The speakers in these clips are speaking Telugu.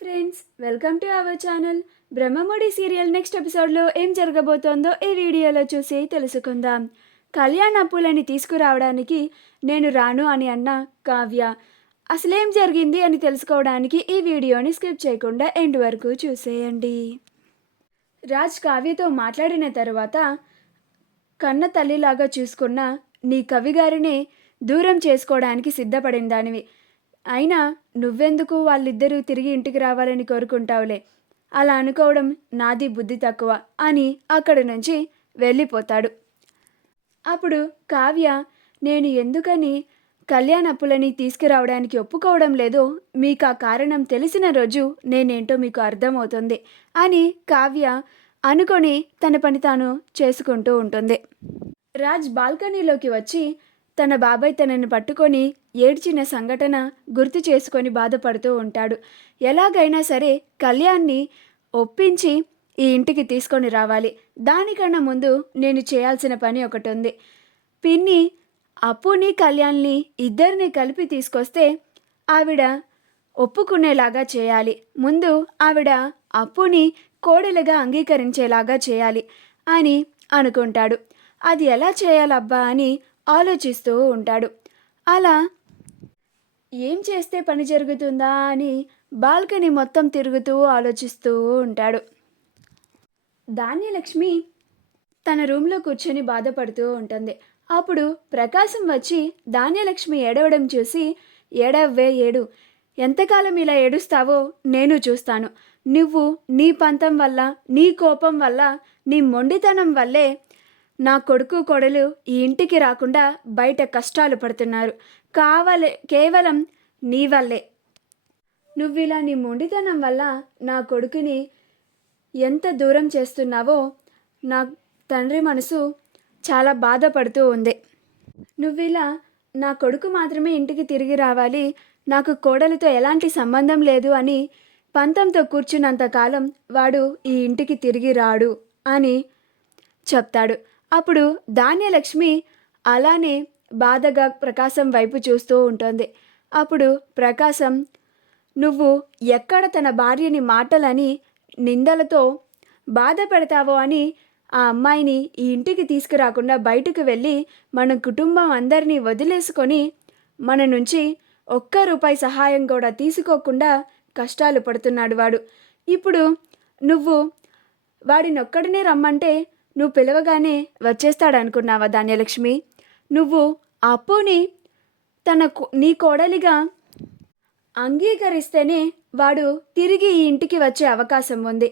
Friends, welcome to our channel. Brahmamudi serial next ఎపిసోడ్లో ఏం జరగబోతోందో ఈ వీడియోలో చూసి తెలుసుకుందాం. కళ్యాణ్ అప్పులని తీసుకురావడానికి నేను రాను అని అన్న కావ్య అసలేం జరిగింది అని తెలుసుకోవడానికి ఈ వీడియోని స్కిప్ చేయకుండా ఎండ్ వరకు చూసేయండి. రాజ్ కావ్యతో మాట్లాడిన తర్వాత కన్న తల్లిలాగా చూసుకున్న నీ కవిగారినే దూరం చేసుకోవడానికి సిద్ధపడిన దానివి. అయినా నువ్వెందుకు వాళ్ళిద్దరూ తిరిగి ఇంటికి రావాలని కోరుకుంటావులే, అలా అనుకోవడం నాది బుద్ధి తక్కువ అని అక్కడి నుంచి వెళ్ళిపోతాడు. అప్పుడు కావ్య, నేను ఎందుకని కళ్యాణ్ అప్పులని తీసుకురావడానికి ఒప్పుకోవడం లేదో మీకు ఆ కారణం తెలిసిన రోజు నేనేంటో మీకు అర్థమవుతుంది అని కావ్య అనుకొని తన పని తాను చేసుకుంటూ ఉంటుంది. రాజ్ బాల్కనీలోకి వచ్చి తన బాబాయ్ తనని పట్టుకొని ఏడ్చిన సంఘటన గుర్తు చేసుకొని బాధపడుతూ ఉంటాడు. ఎలాగైనా సరే కళ్యాణ్ని ఒప్పించి ఈ ఇంటికి తీసుకొని రావాలి. దానికన్నా ముందు నేను చేయాల్సిన పని ఒకటి ఉంది. పిన్ని అప్పుని కళ్యాణ్ని ఇద్దరిని కలిపి తీసుకొస్తే ఆవిడ ఒప్పుకునేలాగా చేయాలి. ముందు ఆవిడ అప్పుని కోడలుగా అంగీకరించేలాగా చేయాలి అని అనుకుంటాడు. అది ఎలా చేయాలబ్బా అని ఆలోచిస్తూ ఉంటాడు. అలా ఏం చేస్తే పని జరుగుతుందా అని బాల్కనీ మొత్తం తిరుగుతూ ఆలోచిస్తూ ఉంటాడు. ధాన్యలక్ష్మి తన రూమ్లో కూర్చొని బాధపడుతూ ఉంటుంది. అప్పుడు ప్రకాశం వచ్చి ధాన్యలక్ష్మి ఏడవడం చూసి, ఏడవ్వే ఏడు, ఎంతకాలం ఇలా ఏడుస్తావో నేను చూస్తాను. నువ్వు నీ పంతం వల్ల, నీ కోపం వల్ల, నీ మొండితనం వల్లే నా కొడుకు కోడలు ఈ ఇంటికి రాకుండా బయట కష్టాలు పడుతున్నారు. కేవలం నీ వల్లే. నువ్విలా నీ మొండితనం వల్ల నా కొడుకుని ఎంత దూరం చేస్తున్నావో నా తండ్రి మనసు చాలా బాధపడుతూ ఉంది. నువ్విలా నా కొడుకు మాత్రమే ఇంటికి తిరిగి రావాలి, నాకు కోడలితో ఎలాంటి సంబంధం లేదు అని పంతంతో కూర్చున్నంతకాలం వాడు ఈ ఇంటికి తిరిగి రాడు అని చెప్తాడు. అప్పుడు ధాన్యలక్ష్మి అలానే బాధగా ప్రకాశం వైపు చూస్తూ ఉంటుంది. అప్పుడు ప్రకాశం, నువ్వు ఎక్కడ తన భార్యని మాటలని నిందలతో బాధ పెడతావో అని ఆ అమ్మాయిని ఈ ఇంటికి తీసుకురాకుండా బయటకు వెళ్ళి మన కుటుంబం అందరినీ వదిలేసుకొని మన నుంచి ఒక్క రూపాయి సహాయం కూడా తీసుకోకుండా కష్టాలు పడుతున్నాడు వాడు. ఇప్పుడు నువ్వు వాడినొక్కడినే రమ్మంటే నువ్వు పిలవగానే వచ్చేస్తాడనుకున్నావా ధాన్యలక్ష్మి? నువ్వు అప్పుని నీ కోడలిగా అంగీకరిస్తేనే వాడు తిరిగి ఈ ఇంటికి వచ్చే అవకాశం ఉంది.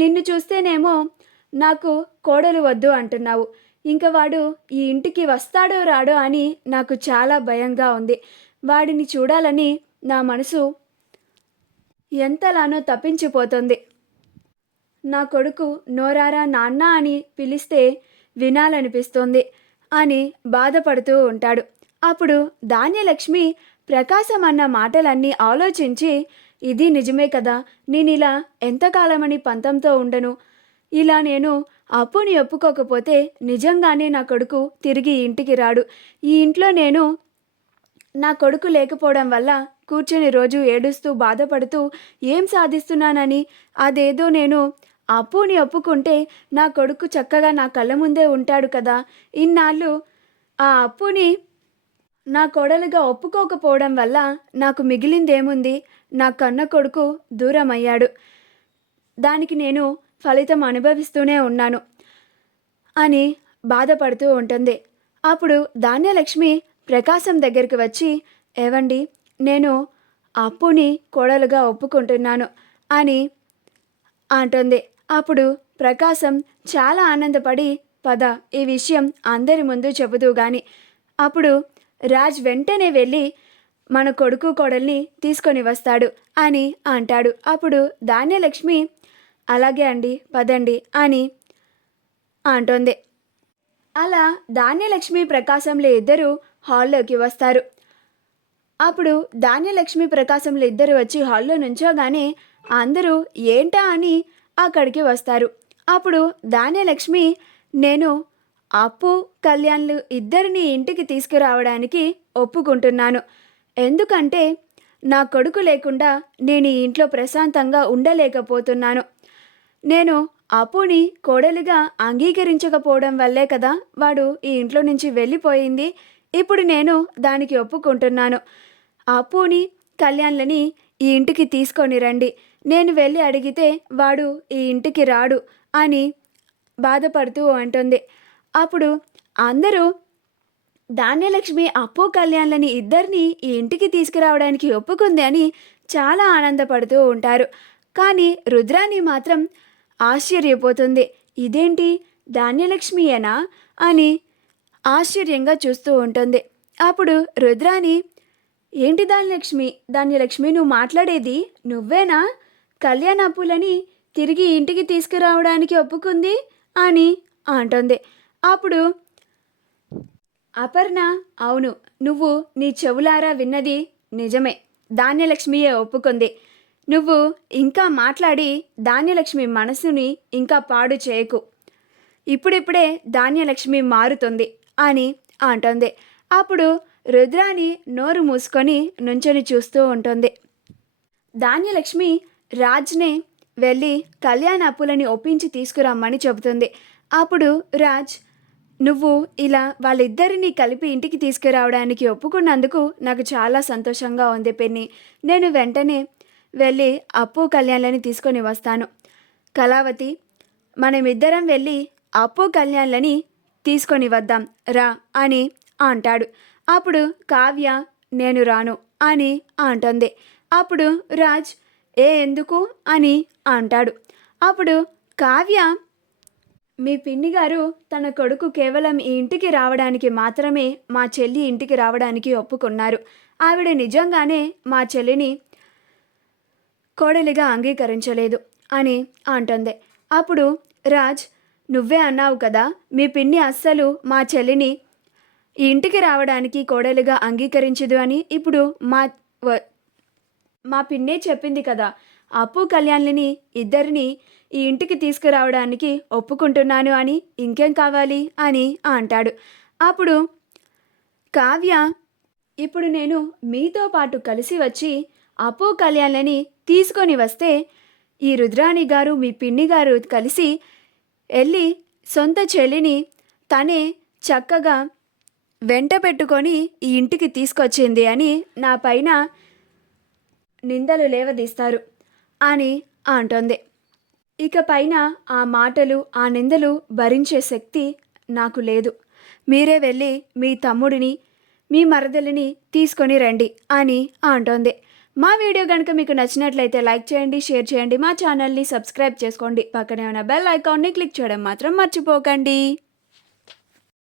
నిన్ను చూస్తేనేమో నాకు కోడలు వద్దు అంటున్నావు. ఇంకా వాడు ఈ ఇంటికి వస్తాడో రాడో అని నాకు చాలా భయంగా ఉంది. వాడిని చూడాలని నా మనసు ఎంతలానో తప్పించిపోతుంది. నా కొడుకు నోరారా నాన్న అని పిలిస్తే వినాలనిపిస్తుంది అని బాధపడుతూ ఉంటాడు. అప్పుడు ధాన్యలక్ష్మి ప్రకాశం అన్న మాటలన్నీ ఆలోచించి, ఇది నిజమే కదా, నేను ఇలా ఎంతకాలమని పంతంతో ఉండను. ఇలా నేను అప్పుని ఒప్పుకోకపోతే నిజంగానే నా కొడుకు తిరిగి ఇంటికి రాడు. ఈ ఇంట్లో నేను నా కొడుకు లేకపోవడం వల్ల కూర్చొని రోజు ఏడుస్తూ బాధపడుతూ ఏం సాధిస్తున్నానని, అదేదో నేను అప్పుని ఒప్పుకుంటే నా కొడుకు చక్కగా నా కళ్ళ ముందే ఉంటాడు కదా. ఇన్నాళ్ళు ఆ అప్పుని నా కోడలుగా ఒప్పుకోకపోవడం వల్ల నాకు మిగిలిందేముంది? నా కన్న కొడుకు దూరం అయ్యాడు. దానికి నేను ఫలితం అనుభవిస్తూనే ఉన్నాను అని బాధపడుతూ ఉంటుంది. అప్పుడు ధాన్యలక్ష్మి ప్రకాశం దగ్గరికి వచ్చి, ఏవండి, నేను అప్పుని కోడలుగా ఒప్పుకుంటున్నాను అని అంటుంది. అప్పుడు ప్రకాశం చాలా ఆనందపడి, పద ఈ విషయం అందరి ముందు చెబుతూ గాని. అప్పుడు రాజ్ వెంటనే వెళ్ళి మన కొడుకు కోడల్ని తీసుకొని వస్తాడు అని అంటాడు. అప్పుడు ధాన్యలక్ష్మి, అలాగే అండి, పదండి అని అంటుంది. అలా ధాన్యలక్ష్మి ప్రకాశంలో ఇద్దరు హాల్లోకి వస్తారు. అప్పుడు ధాన్యలక్ష్మి ప్రకాశంలో ఇద్దరు వచ్చి హాల్లో నుంచోగానే అందరూ ఏంటా అని అక్కడికి వస్తారు. అప్పుడు ధాన్యలక్ష్మి, నేను అప్పు కళ్యాణ్లు ఇద్దరిని ఇంటికి తీసుకురావడానికి ఒప్పుకుంటున్నాను. ఎందుకంటే నా కొడుకు లేకుండా నేను ఈ ఇంట్లో ప్రశాంతంగా ఉండలేకపోతున్నాను. నేను అప్పుని కోడలిగా అంగీకరించకపోవడం వల్లే కదా వాడు ఈ ఇంట్లో నుంచి వెళ్ళిపోయింది. ఇప్పుడు నేను దానికి ఒప్పుకుంటున్నాను. అప్పుని, కళ్యాణ్లని ఈ ఇంటికి తీసుకొని రండి. నేను వెళ్ళి అడిగితే వాడు ఈ ఇంటికి రాడు అని బాధపడుతూ అంటుంది. అప్పుడు అందరూ ధాన్యలక్ష్మి అప్పు, కళ్యాణ్లని ఇద్దరిని ఈ ఇంటికి తీసుకురావడానికి ఒప్పుకుంది అని చాలా ఆనందపడుతూ ఉంటారు. కానీ రుద్రాణి మాత్రం ఆశ్చర్యపోతుంది. ఇదేంటి, ధాన్యలక్ష్మియేనా అని ఆశ్చర్యంగా చూస్తూ ఉంటుంది. అప్పుడు రుద్రాణి, ఏంటి ధాన్యలక్ష్మి నువ్వు మాట్లాడేది? నువ్వేనా కళ్యాణ్ అప్పులని తిరిగి ఇంటికి తీసుకురావడానికి ఒప్పుకుంది అని అంటుంది. అప్పుడు అపర్ణ, అవును, నువ్వు నీ చెవులారా విన్నది నిజమే. ధాన్యలక్ష్మియే ఒప్పుకుంది. నువ్వు ఇంకా మాట్లాడి ధాన్యలక్ష్మి మనసుని ఇంకా పాడు చేయకు. ఇప్పుడిప్పుడే ధాన్యలక్ష్మి మారుతుంది అని అంటుంది. అప్పుడు రుద్రాణి నోరు మూసుకొని నుంచొని చూస్తూ ఉంటుంది. ధాన్యలక్ష్మి రాజ్నే వెళ్ళి కళ్యాణ్ అప్పులని ఒప్పించి తీసుకురమ్మని చెబుతుంది. అప్పుడు రాజ్, నువ్వు ఇలా వాళ్ళిద్దరినీ కలిపి ఇంటికి తీసుకురావడానికి ఒప్పుకున్నందుకు నాకు చాలా సంతోషంగా ఉంది పిన్ని. నేను వెంటనే వెళ్ళి అప్పు, కళ్యాణ్లని తీసుకొని వస్తాను. కళావతి, మనమిద్దరం వెళ్ళి అప్పు, కళ్యాణ్లని తీసుకొని వద్దాం రా అని అంటాడు. అప్పుడు కావ్య, నేను రాను అని అంటుంది. అప్పుడు రాజ్, ఎందుకు అని అంటాడు. అప్పుడు కావ్య, మీ పిన్ని గారు తన కొడుకు కేవలం ఈ ఇంటికి రావడానికి మాత్రమే మా చెల్లి ఇంటికి రావడానికి ఒప్పుకున్నారు. ఆవిడ నిజంగానే మా చెల్లిని కోడలిగా అంగీకరించలేదు అని అంటుంది. అప్పుడు రాజ్, నువ్వే అన్నావు కదా మీ పిన్ని అస్సలు మా చెల్లిని ఈ ఇంటికి రావడానికి కోడలిగా అంగీకరించదు అని. ఇప్పుడు మా పిన్నే చెప్పింది కదా, అప్పు, కళ్యాణ్ని ఇద్దరిని ఈ ఇంటికి తీసుకురావడానికి ఒప్పుకుంటున్నాను అని. ఇంకేం కావాలి అని అంటాడు. అప్పుడు కావ్య, ఇప్పుడు నేను మీతో పాటు కలిసి వచ్చి అప్పు, కళ్యాణ్లని తీసుకొని వస్తే ఈ రుద్రాణి గారు, మీ పిన్ని గారు కలిసి వెళ్ళి సొంత చెల్లిని తనే చక్కగా వెంట పెట్టుకొని ఈ ఇంటికి తీసుకొచ్చింది అని నా పైన నిందలు లేవదీస్తారు అని అంటోంది. ఇక పైన ఆ మాటలు, ఆ నిందలు భరించే శక్తి నాకు లేదు. మీరే వెళ్ళి మీ తమ్ముడిని, మీ మరదలిని తీసుకొని రండి అని అంటోంది. మా వీడియో కనుక మీకు నచ్చినట్లయితే లైక్ చేయండి, షేర్ చేయండి, మా ఛానల్ని సబ్స్క్రైబ్ చేసుకోండి. పక్కనే ఉన్న బెల్ ఐకాన్ని క్లిక్ చేయడం మాత్రం మర్చిపోకండి.